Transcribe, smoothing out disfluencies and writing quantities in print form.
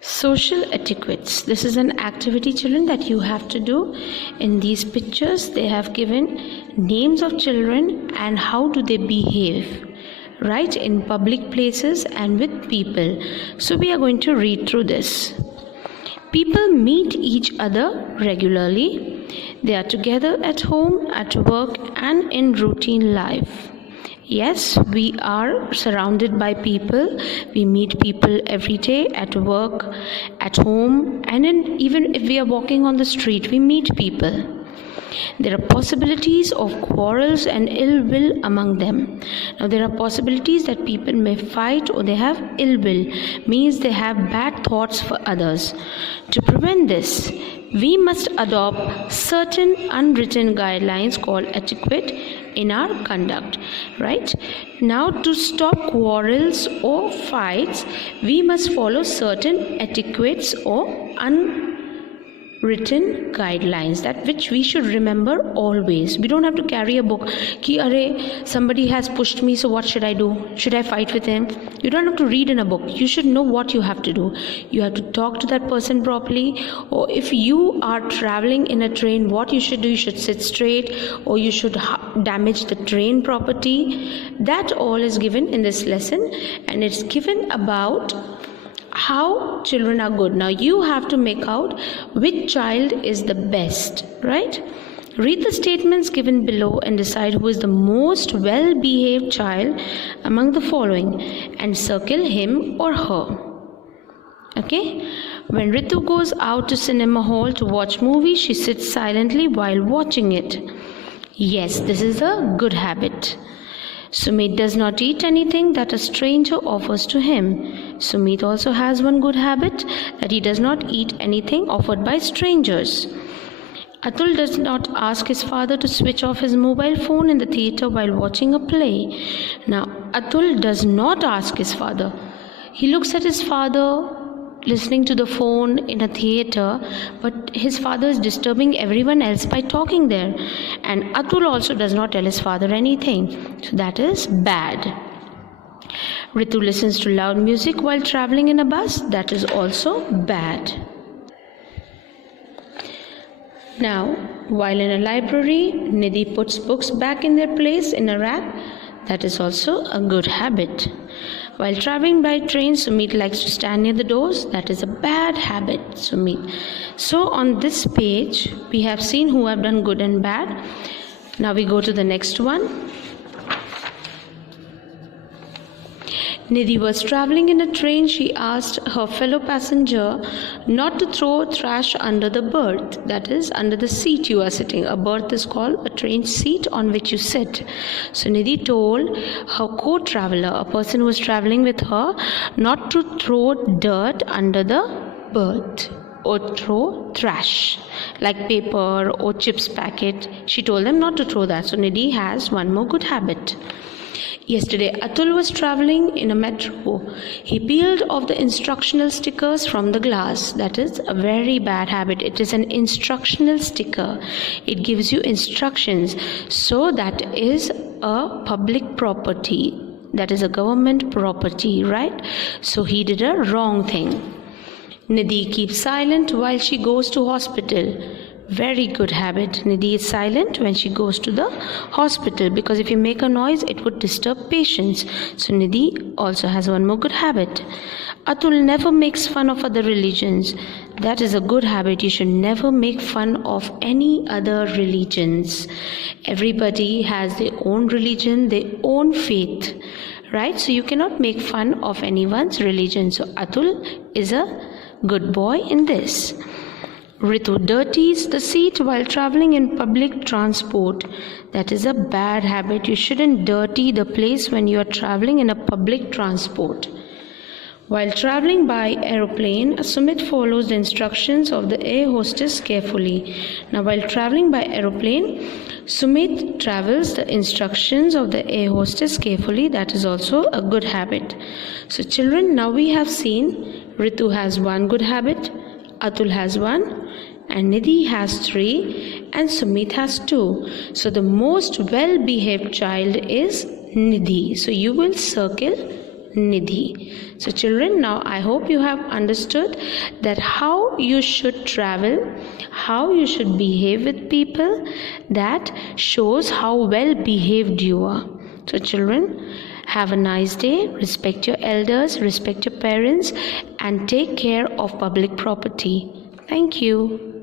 Social etiquettes. This is an activity, children, that you have to do. In these pictures, they have given names of children and how do they behave, right, in public places and with people. So we are going to read through this. People meet each other regularly. They are together at home, at work, and in routine life. Yes, we are surrounded by people. We meet people every day at work, at home, and even if we are walking on the street, we meet people. There are possibilities of quarrels and ill will among them. Now, there are possibilities that people may fight or they have ill will, means they have bad thoughts for others. To prevent this, we must adopt certain unwritten guidelines called etiquette in our conduct, right? Now, to stop quarrels or fights, we must follow certain etiquettes or unwritten guidelines, that which we should remember always. We don't have to carry a book ki arey somebody has pushed me, so what should I do? Should I fight with him? You don't have to read in a book. You should know what you have to do. You have to talk to that person properly, or if you are traveling in a train, what you should do, you should sit straight, or you should damage the train property. That all is given in this lesson, and it's given about how children are good. Now you have to make out which child is the best, right? Read the statements given below and decide who is the most well-behaved child among the following and circle him or her. Okay? When Ritu goes out to cinema hall to watch movie, she sits silently while watching it. Yes, this is a good habit. Sumit does not eat anything that a stranger offers to him. Sumit also has one good habit, that he does not eat anything offered by strangers. Atul does not ask his father to switch off his mobile phone in the theatre while watching a play. Now, Atul does not ask his father. He looks at his father listening to the phone in a theatre, but his father is disturbing everyone else by talking there, and Atul also does not tell his father anything, so that is bad. Ritu listens to loud music while traveling in a bus. That is also bad. Now, while in a library, Nidhi puts books back in their place in a rack. That is also a good habit. While traveling by train, Sumit likes to stand near the doors. That is a bad habit, Sumit. So on this page, we have seen who have done good and bad. Now we go to the next one. Nidhi was traveling in a train. She asked her fellow passenger not to throw trash under the berth, that is, under the seat you are sitting. A berth is called a train seat on which you sit. So Nidhi told her co-traveler, a person who was traveling with her, not to throw dirt under the berth or throw trash like paper or chips packet. She told them not to throw that. So Nidhi has one more good habit. Yesterday, Atul was traveling in a metro. He peeled off the instructional stickers from the glass. That is a very bad habit. It is an instructional sticker. It gives you instructions. So that is a public property. That is a government property, right? So he did a wrong thing. Nidhi keeps silent while she goes to hospital. Very good habit. Nidhi is silent when she goes to the hospital, because if you make a noise, it would disturb patients. So Nidhi also has one more good habit. Atul never makes fun of other religions. That is a good habit. You should never make fun of any other religions. Everybody has their own religion, their own faith, right? So you cannot make fun of anyone's religion. So Atul is a good boy in this. Ritu dirties the seat while traveling in public transport. That is a bad habit. You shouldn't dirty the place when you are traveling in a public transport. While traveling by aeroplane, Sumit follows the instructions of the air hostess carefully. Now, while traveling by aeroplane, Sumit travels the instructions of the air hostess carefully. That is also a good habit. So children, now we have seen Ritu has one good habit, Atul has one, and Nidhi has 3, and Sumit has 2. So the most well-behaved child is Nidhi. So you will circle Nidhi. So children, now I hope you have understood that how you should travel, how you should behave with people, that shows how well behaved you are. So children, have a nice day, respect your elders, respect your parents, and take care of public property. Thank you.